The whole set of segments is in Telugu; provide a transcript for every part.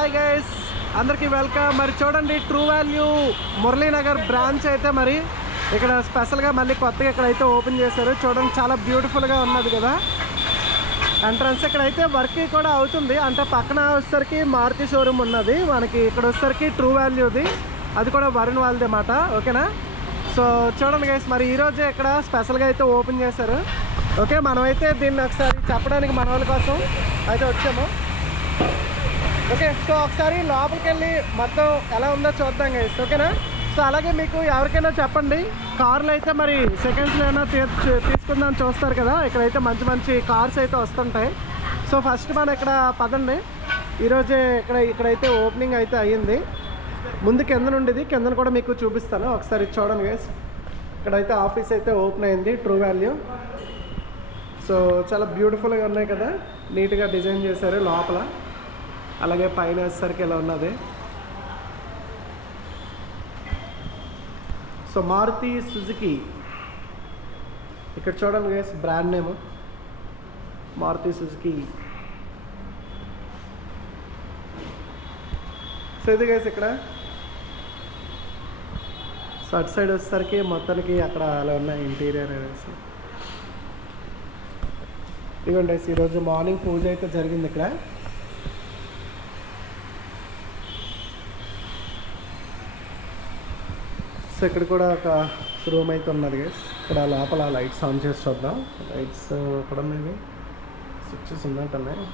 హాయ్ గైస్, అందరికీ వెల్కమ్. మరి చూడండి, ట్రూ వాల్యూ మురళీనగర్ బ్రాంచ్ అయితే మరి ఇక్కడ స్పెషల్గా మళ్ళీ కొత్తగా ఇక్కడైతే ఓపెన్ చేశారు. చూడండి, చాలా బ్యూటిఫుల్గా ఉన్నది కదా ఎంట్రన్స్. ఇక్కడైతే వర్క్ కూడా అవుతుంది. అంటే పక్కన వచ్చేసరికి మారుతి షోరూమ్ ఉన్నది మనకి, ఇక్కడ వచ్చేసరికి ట్రూ వాల్యూది, అది కూడా వరుణ్ వాళ్ళది అన్నమాట. ఓకేనా? సో చూడండి గైస్, మరి ఈరోజే ఇక్కడ స్పెషల్గా అయితే ఓపెన్ చేశారు. ఓకే, మనమైతే దీన్ని ఒకసారి చెప్పడానికి మన వాళ్ళ కోసం అయితే వచ్చాము. ఓకే, సో ఒకసారి లోపలికి వెళ్ళి మొత్తం ఎలా ఉందో చూద్దాం గైస్. ఓకేనా? సో అలాగే మీకు ఎవరికైనా చెప్పండి, కార్లు అయితే మరి సెకండ్స్లో అయినా తీసుకుందాం చూస్తారు కదా, ఇక్కడైతే మంచి మంచి కార్స్ అయితే వస్తుంటాయి. సో ఫస్ట్ మనం ఇక్కడ పదండి, ఈరోజే ఇక్కడైతే ఓపెనింగ్ అయితే అయ్యింది. ముందు కింద ఉండేది, కిందను కూడా మీకు చూపిస్తాను, ఒకసారి చూడండి గైస్. ఇక్కడైతే ఆఫీస్ అయితే ఓపెన్ అయింది ట్రూ వాల్యూ. సో చాలా బ్యూటిఫుల్గా ఉన్నాయి కదా, నీట్గా డిజైన్ చేశారు లోపల. అలాగే పైన వచ్చేసరికి ఇలా ఉన్నది. సో మారుతి సుజుకి ఇక్కడ చూడండి guys, brand name Maruti Suzuki. So ఇది గైస్ ఇక్కడ. సో అటు సైడ్ వచ్చేసరికి మొత్తానికి అక్కడ అలా ఉన్నాయి ఇంటీరియర్ అనేసి. ఇదిగోండి, ఈరోజు మార్నింగ్ పూజ అయితే జరిగింది ఇక్కడ. సో ఇక్కడ కూడా ఒక రూమ్ అయితే ఉన్నది గైస్. ఇక్కడ లోపల లైట్స్ ఆన్ చేసి చూద్దాం. లైట్స్ ఇక్కడ ఉన్నాయి, స్విచ్చెస్ ఉన్నట్టున్నాయి.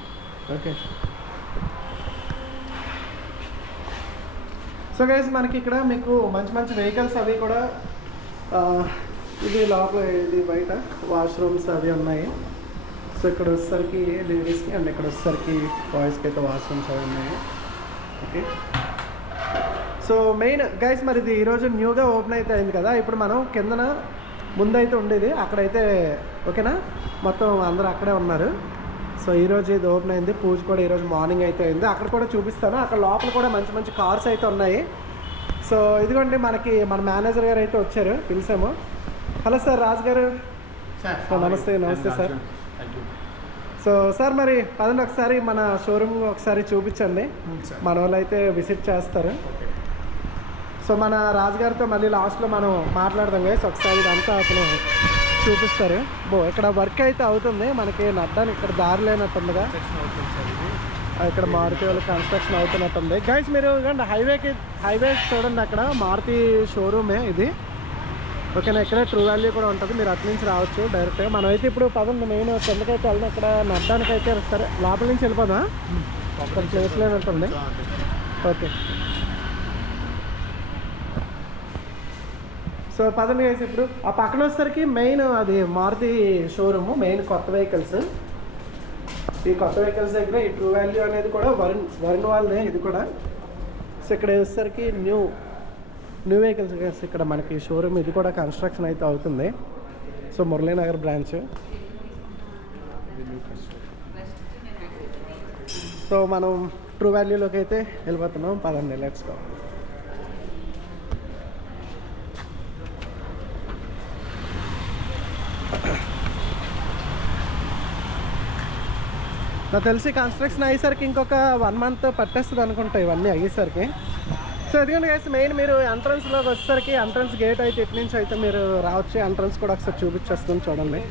ఓకే, సో గైస్ మనకి ఇక్కడ మీకు మంచి మంచి వెహికల్స్ అవి కూడా, ఇది లోపల, ఇది బయట వాష్రూమ్స్ అవి ఉన్నాయి. సో ఇక్కడ వచ్చేసరికి లేడీస్కి అండ్ ఇక్కడ వచ్చేసరికి బాయ్స్కి అయితే వాష్రూమ్స్ అవి ఉన్నాయి. ఓకే, సో మెయిన్ గైస్ మరి ఇది ఈరోజు న్యూగా ఓపెన్ అయితే అయింది కదా. ఇప్పుడు మనం కిందన ముందైతే ఉండేది అక్కడైతే. ఓకేనా? మొత్తం అందరూ అక్కడే ఉన్నారు. సో ఈరోజు ఇది ఓపెన్ అయింది, పూజ కూడా ఈరోజు మార్నింగ్ అయితే అయింది. అక్కడ కూడా చూపిస్తాను, అక్కడ లోపల కూడా మంచి మంచి కార్స్ అయితే ఉన్నాయి. సో ఇదిగోండి, మనకి మన మేనేజర్ గారు అయితే వచ్చారు, పిలిచాము. హలో సార్, రాజు గారు. నమస్తే. నమస్తే సార్. సో సార్ మరి పదండి, ఒకసారి మన షోరూమ్ ఒకసారి చూపించండి, మన వాళ్ళు అయితే విజిట్ చేస్తారు. సో మన రాజుగారితో మళ్ళీ లాస్ట్లో మనం మాట్లాడదాం గైస్. ఒకసారి ఇదంతా అతను చూపిస్తారు. ఇక్కడ వర్క్ అయితే అవుతుంది మనకి, నడ్డానికి ఇక్కడ దారి లేనట్టుందిగా. ఇక్కడ మారుతి వాళ్ళు కన్స్ట్రక్షన్ అవుతున్నట్టుంది గైస్. మీరు ఇవ్వండి, హైవే చూడండి, అక్కడ మారుతి షోరూమే ఇది. ఓకేనా? ఇక్కడ ట్రూ వాల్యూ కూడా ఉంటుంది, మీరు అటు నుంచి రావచ్చు డైరెక్ట్గా. మనం అయితే ఇప్పుడు పదండి మెయిన్ కిందకైతే వెళ్దాం. ఇక్కడ నడ్డానికి అయితే సరే, లోపల నుంచి వెళ్ళిపోదా, అక్కడ ప్లేస్ లేనట్టుంది. ఓకే, సో పదండి గైస్. ఇప్పుడు ఆ పక్కన వచ్చేసరికి మెయిన్ అది మారుతి షోరూము, మెయిన్ కొత్త వెహికల్స్. ఈ కొత్త వెహికల్స్ దగ్గర ఈ ట్రూ వాల్యూ అనేది కూడా వరుణ్ వాళ్ళదే ఇది కూడా. సో ఇక్కడ వచ్చేసరికి న్యూ వెహికల్స్ గైస్. ఇక్కడ మనకి షోరూమ్ ఇది కూడా కన్స్ట్రక్షన్ అయితే అవుతుంది. So Muralinagar branch. సో మనం ట్రూ వాల్యూలోకి అయితే వెళ్ళిపోతున్నాం, పదండి, లెట్స్ గో. నాకు తెలిసి కన్స్ట్రక్షన్ అయ్యేసరికి ఇంకొక 1 month పట్టేస్తుంది అనుకుంటా ఇవన్నీ అయ్యేసరికి. సో ఎందుకంటే గైస్ మెయిన్ మీరు ఎంట్రన్స్లోకి వచ్చేసరికి ఎంట్రన్స్ గేట్ అయితే ఇటు నుంచి అయితే మీరు రావచ్చు. ఎంట్రన్స్ కూడా ఒకసారి చూపించేస్తాం చూడండి.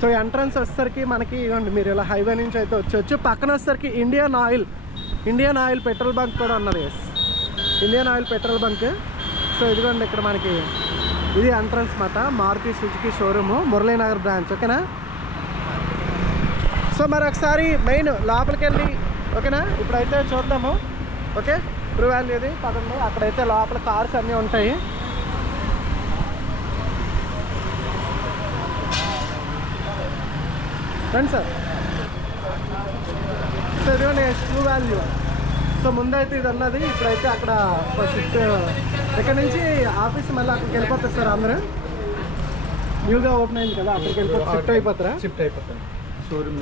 సో ఎంట్రన్స్ వచ్చేసరికి మనకి ఇవ్వండి, మీరు ఇలా హైవే నుంచి అయితే వచ్చి పక్కన వచ్చేసరికి ఇండియన్ ఆయిల్ పెట్రోల్ బంక్ కూడా ఉన్నది guys. Indian oil petrol bunk. So ఇదిగోండి, ఇక్కడ మనకి ఇది ఎంట్రన్స్ మాట, Maruti Suzuki showroom Muralinagar branch. ఓకేనా? సో మరి ఒకసారి మెయిన్ లోపలికి వెళ్ళి, ఓకేనా, ఇప్పుడైతే చూద్దాము. ఓకే, ట్రూ వాల్యూది పదండి. అక్కడైతే లోపల కార్స్ అన్నీ ఉంటాయి. రండి సార్. సో ఇదిగోండి ట్రూ వాల్యూ. సో ముందైతే ఇది ఉన్నది, ఇప్పుడైతే అక్కడ షిఫ్ట్, ఇక్కడ నుంచి ఆఫీస్ మళ్ళీ అక్కడికి వెళ్ళిపోతారు సార్ అందరూ. న్యూగా ఓపెన్ అయింది కదా, అక్కడికి వెళ్ళిపోతారా? షిఫ్ట్ అయిపోతారు షోరూమ్.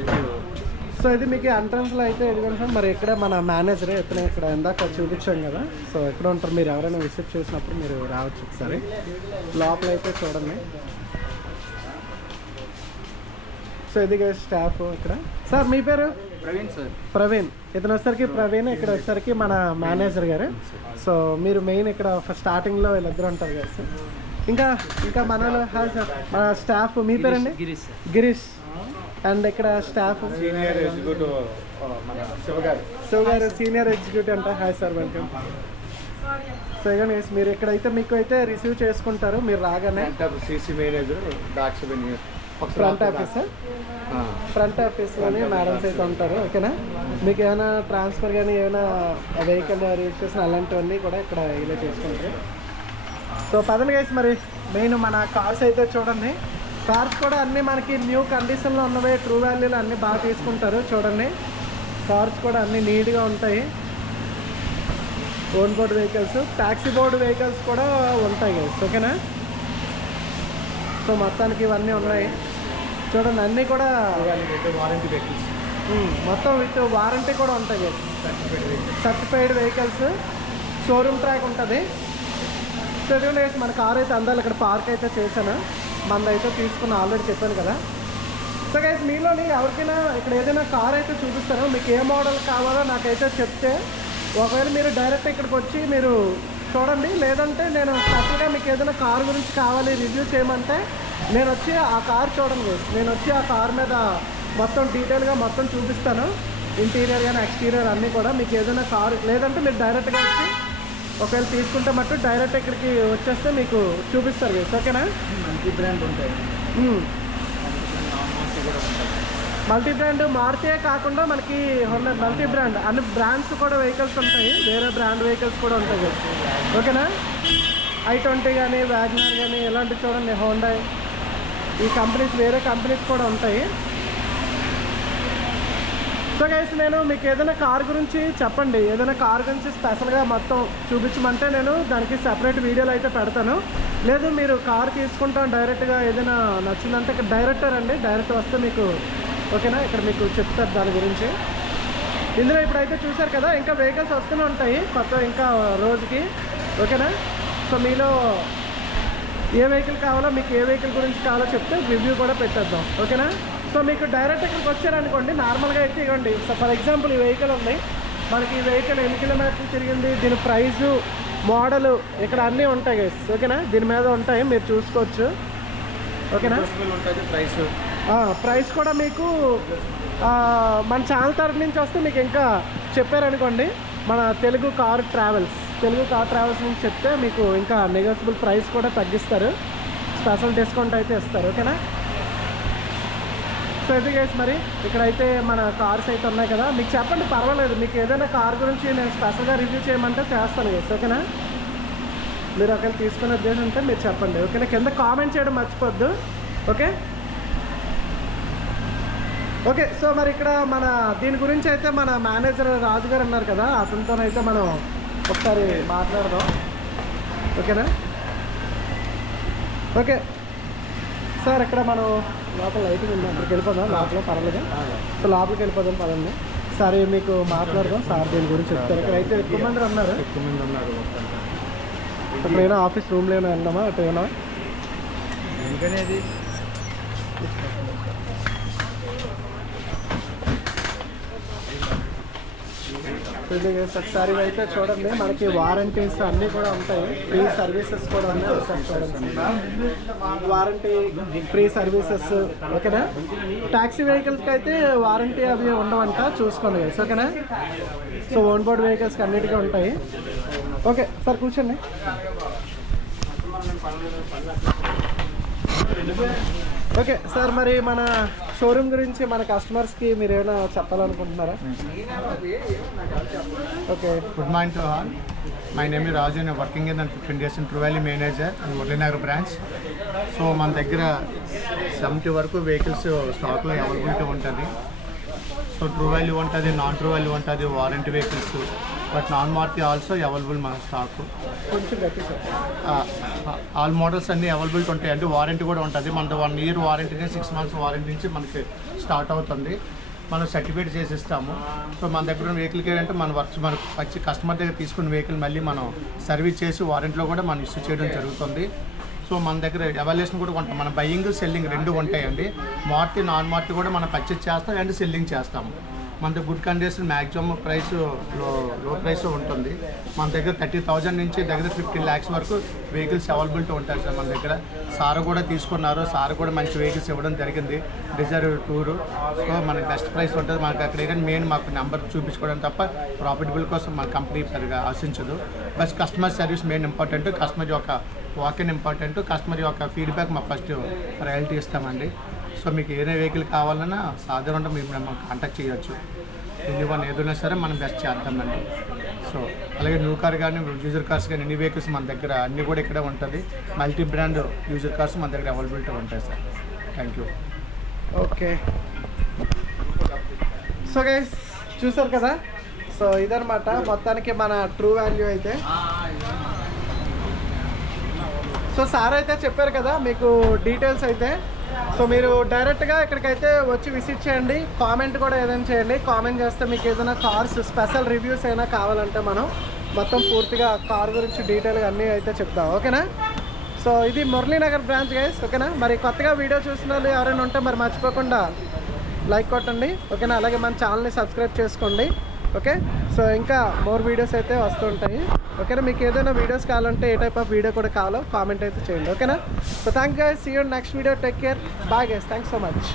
సో ఇది మీకు ఎంట్రన్స్లో అయితే ఎదుగుతాం. మరి ఇక్కడ మన మేనేజరే ఎత్తున ఇక్కడ ఇందాక చూపించాం కదా. సో ఎక్కడ ఉంటారు, మీరు ఎవరైనా విజిట్ చేసినప్పుడు మీరు రావచ్చు ఒకసారి. లోపల అయితే చూడండి. సో ఇది స్టాఫ్ ఇక్కడ. సార్ మీ పేరు? ప్రవీణ్ సార్. ప్రవీణ్. ఇతను వచ్చేసరికి ప్రవీణ్, ఇక్కడ వచ్చేసరికి మన మేనేజర్ గారు. సో మీరు మెయిన్ ఇక్కడ స్టార్టింగ్లో వీళ్ళిద్దరు ఉంటారు కదా సార్. ఇంకా ఇంకా మనలో హాయ్ సార్, మన స్టాఫ్ మీ పేరండి? గిరీష్. అండ్ ఇక్కడ స్టాఫ్ సీనియర్ ఎగ్జిక్యూటివ్ మన శివ గారు సీనియర్ ఎగ్జిక్యూటివ్ అంట. Hi sir, welcome. సో ఇక మీరు ఇక్కడైతే మీకు అయితే రిసీవ్ చేసుకుంటారు మీరు రాగానే. CC manager front office, front ఆఫీస్లోనే మేడమ్స్ అయితే ఉంటారు. ఓకేనా? మీకు ఏమైనా ట్రాన్స్ఫర్ కానీ ఏమైనా వెహికల్ రిజిస్ట్రేషన్ అలాంటివన్నీ కూడా ఇక్కడ ఇలా చేసుకుంటారు. సో పదండి గైస్, మరి మెయిన్ మన కార్స్ అయితే చూడండి. కార్స్ కూడా అన్నీ మనకి న్యూ కండిషన్లో ఉన్నవే, ట్రూ వాల్యూలు అన్నీ బాగా తీసుకుంటారు. చూడండి కార్స్ కూడా అన్నీ నీట్గా ఉంటాయి. Own board vehicles, taxi board vehicles కూడా ఉంటాయి గైస్. ఓకేనా? సో మొత్తానికి ఇవన్నీ ఉన్నాయి చూడండి, అన్నీ కూడా వారంటీ వెహికల్స్, మొత్తం విత్ వారంటీ కూడా ఉంటాయి guys. Certified vehicles, showroom track ఉంటుంది. సో ఇదిగోండి గైస్, మన కార్ అయితే అందాలి ఇక్కడ పార్క్ అయితే చేశాను. మనదైతే తీసుకున్న ఆల్రెడీ చెప్పాను కదా. సో గైస్ మీలోని ఎవరికైనా ఇక్కడ ఏదైనా కార్ అయితే చూపిస్తాను, మీకు ఏ మోడల్ కావాలో నాకైతే చెప్తే, ఒకవేళ మీరు డైరెక్ట్ ఇక్కడికి వచ్చి మీరు చూడండి, లేదంటే నేను స్పెషల్గా మీకు ఏదైనా కార్ గురించి కావాలి రివ్యూ చేయమంటే నేను వచ్చి ఆ కార్ చూడండి, నేను వచ్చి ఆ కార్ మీద మొత్తం డీటెయిల్గా మొత్తం చూపిస్తాను. ఇంటీరియర్ కానీ ఎక్స్టీరియర్ అన్నీ కూడా. మీకు ఏదైనా కార్ లేదంటే మీరు డైరెక్ట్గా వచ్చి ఒకవేళ తీసుకుంటే మట్టు డైరెక్ట్ ఇక్కడికి వచ్చేస్తే మీకు చూపిస్తారు గైస్. ఓకేనా? మల్టీ బ్రాండ్ ఉంటాయి. మల్టీ బ్రాండ్ మారుతియే కాకుండా మనకి హోండా మల్టీ బ్రాండ్ అన్ని బ్రాండ్స్ కూడా వెహికల్స్ ఉంటాయి, వేరే బ్రాండ్ వెహికల్స్ కూడా ఉంటాయి కదా. ఓకేనా? i20 కానీ వ్యాగనర్ కానీ ఇలాంటివి చూడండి, హోండా. ఈ కంపెనీస్ వేరే కంపెనీస్ కూడా ఉంటాయి. సో గైస్ నేను మీకు ఏదైనా కార్ గురించి చెప్పండి, ఏదైనా కార్ గురించి స్పెషల్గా మొత్తం చూపించమంటే నేను దానికి సెపరేట్ వీడియోలు అయితే పెడతాను. లేదు మీరు కార్ తీసుకుంటాం డైరెక్ట్గా ఏదైనా నచ్చిందంటే ఇక్కడ డైరెక్ట్ రండి, డైరెక్ట్ వస్తే మీకు ఓకేనా ఇక్కడ మీకు చెప్తారు దాని గురించి. ఇందులో ఇప్పుడైతే చూసారు కదా, ఇంకా వెహికల్స్ వస్తూనే ఉంటాయి కొత్త, ఇంకా రోజుకి. ఓకేనా? సో మీలో ఏ వెహికల్ కావాలో, మీకు ఏ వెహికల్ గురించి కావాలో చెప్తే రివ్యూ కూడా పెట్టేద్దాం. ఓకేనా? సో మీకు డైరెక్ట్ ఇక్కడికి వచ్చారనుకోండి, నార్మల్గా అయితే ఇవ్వండి. సో ఫర్ ఎగ్జాంపుల్ ఈ వెహికల్ ఉంది, మనకి ఈ వెహికల్ ఎన్ని కిలోమీటర్లు తిరిగింది, దీని ప్రైజు, మోడలు ఇక్కడ అన్నీ ఉంటాయి గైస్. ఓకేనా? దీని మీద ఉంటాయి, మీరు చూసుకోవచ్చు. ఓకేనా? ప్రైస్ కూడా మీకు మన ఛానల్ తరఫు నుంచి వస్తే మీకు ఇంకా చెప్పారనుకోండి, మన తెలుగు కార్ ట్రావెల్స్ నుంచి చెప్తే మీకు ఇంకా నెగోషియబుల్ ప్రైస్ కూడా తగ్గిస్తారు, స్పెషల్ డిస్కౌంట్ అయితే ఇస్తారు. ఓకేనా? సో ఇది గైస్, మరి ఇక్కడైతే మన కార్స్ అయితే ఉన్నాయి కదా, మీకు చెప్పండి పర్వాలేదు. మీకు ఏదైనా కార్ గురించి నేను స్పెషల్గా రివ్యూ చేయమంటే చేస్తాను గైస్. ఓకేనా? మీరు ఒకవేళ తీసుకునే ఉద్దేశం ఉంటే మీరు చెప్పండి. ఓకేనా? కింద కామెంట్ చేయడం మర్చిపోద్దు. Okay okay. సో మరి ఇక్కడ మన దీని గురించి అయితే మన మేనేజర్ రాజు గారు ఉన్నారు కదా, అతనితోనైతే మనం ఒకసారి మాట్లాడదాం. ఓకేనా? ఓకే సార్, ఇక్కడ మనం లోపల లైటింగ్ ఉంది, అక్కడికి వెళ్ళిపోదాం. లోపల పర్వాలేదు, సో లోపలికి వెళ్ళిపోదాం పదండి. సరే మీకు మాట్లాడదాం. సార్ దీని గురించి చెప్తారు. ఇక్కడ అయితే ఎక్కువ మంది ఉన్నారు. ఇక్కడైనా ఆఫీస్ రూమ్లో ఏమైనా వెళ్దామా, అటు ఏమైనా ఎందుకనేది ఒకసారి అయితే చూడండి, మనకి వారంటీస్ అన్నీ కూడా ఉంటాయి, ఫ్రీ సర్వీసెస్ కూడా ఉన్నాయి. ఒకసారి చూడండి, వారంటీ, ఫ్రీ సర్వీసెస్. ఓకేనా? ట్యాక్సీ వెహికల్స్కి అయితే వారంటీ అవి ఉండవంట, చూసుకోండి గైస్. ఓకేనా? సో ఓన్ బోర్డ్ వెహికల్స్కి అన్నిటికీ ఉంటాయి. ఓకే సార్ కూర్చోండి. ఓకే సార్, మరి మన షోరూమ్ గురించి మన కస్టమర్స్కి మీరు ఏమైనా చెప్పాలనుకుంటున్నారా? Okay, good morning to all. My name is Raju. నేను working in 15 years in True Valley manager and Muralinagar branch. So మన దగ్గర 70 వరకు వెహికల్స్ స్టాక్లో అవైలబిలిటీ ఉంటుంది. సో ట్రూ వాల్యూ ఉంటుంది, నాన్ ట్రూ వాల్యూ ఉంటుంది, warranty vehicles, but non Maruti also available మన స్టాక్. ఆల్ మోడల్స్ అన్నీ అవైలబిలిటీ ఉంటాయి. అంటే వారంటీ కూడా ఉంటుంది. మనది 1 year వారంటీ, 6 months వారంటీ నుంచి మనకి స్టార్ట్ అవుతుంది. మనం సర్టిఫికేట్ చేసి ఇస్తాము. సో మన దగ్గర ఉన్న వెహికల్కి ఏంటంటే మన వర్క్స్ మనకు వచ్చి కస్టమర్ దగ్గర తీసుకున్న వెహికల్ మళ్ళీ మనం సర్వీస్ చేసి వారంటీలో కూడా మనం ఇష్యూ చేయడం జరుగుతుంది. సో మన దగ్గర ఎవాల్యుయేషన్ కూడా ఉంటాం, మన బయింగ్ సెల్లింగ్ రెండు ఉంటాయండి. మార్ట్ నాన్ మార్ట్ కూడా మనం పర్చేస్ చేస్తాం అండ్ సెల్లింగ్ చేస్తాము. మన దగ్గర గుడ్ కండిషన్ మ్యాక్సిమం ప్రైస్ లో ప్రైస్ ఉంటుంది. మన దగ్గర 30,000 నుంచి దగ్గర 15 lakhs వరకు వెహికల్స్ అవైలబిలిటీ ఉంటాయి సార్ మన దగ్గర. సార్ కూడా తీసుకున్నారు, సార్ కూడా మంచి వెహికల్స్ ఇవ్వడం జరిగింది, డిజైర్ టూరు. సో మనకి బెస్ట్ ప్రైస్ ఉంటుంది. మనకి అక్కడ ఏంటంటే మెయిన్ మాకు నెంబర్ చూపించుకోవడం తప్ప ప్రాఫిటబుల్ కోసం మన కంపెనీ పెద్దగా ఆశించదు. బస్ customer service main important, customer యొక్క వాక్-ఇన్ ఇంపార్టెంట్, కస్టమర్ యొక్క ఫీడ్బ్యాక్ మాకు ఫస్ట్ ప్రయారిటీ ఇస్తామండి. సో మీకు ఏదైనా వెహికల్ కావాలన్నా సాధారణంగా మీరు మనం కాంటాక్ట్ చేయొచ్చు. ఎన్ని ఏదైనా సరే మనం బెస్ట్ చేద్దామండి. సో అలాగే న్యూ కార్ కానీ యూజర్ కార్స్ కానీ ఎన్ని వెహికల్స్ మన దగ్గర అన్నీ కూడా ఇక్కడే ఉంటుంది. మల్టీ బ్రాండ్ యూజర్ కార్స్ మన దగ్గర అవైలబిలిటీ ఉంటాయి sir. Thank you. Okay, so guys చూసారు కదా, సో ఇదనమాట మొత్తానికి మన ట్రూ వాల్యూ అయితే. సో సార్ అయితే చెప్పారు కదా మీకు డీటెయిల్స్ అయితే. సో మీరు డైరెక్ట్గా ఇక్కడికైతే వచ్చి విజిట్ చేయండి. కామెంట్ కూడా ఏదైనా చేయండి. కామెంట్ చేస్తే మీకు ఏదైనా కార్స్ స్పెషల్ రివ్యూస్ అయినా కావాలంటే మనం మొత్తం పూర్తిగా కార్ గురించి డీటెయిల్గా అన్నీ అయితే చెప్తాం. ఓకేనా? సో ఇది మురళీనగర్ బ్రాంచ్ గైస్. ఓకేనా? మరి కొత్తగా వీడియో చూసిన వాళ్ళు ఎవరైనా ఉంటే మరి మర్చిపోకుండా లైక్ కొట్టండి. ఓకేనా? అలాగే మన ఛానల్ని సబ్స్క్రైబ్ చేసుకోండి. ఓకే, సో ఇంకా మోర్ వీడియోస్ అయితే వస్తుంటాయి. ఓకేనా? మీకు ఏదైనా వీడియోస్ కావాలంటే ఏ టైప్ ఆఫ్ వీడియో కూడా కావాలో కామెంట్ అయితే చేయండి. ఓకేనా? So thank guys, see you next video. Take care, bye guys, thanks so much.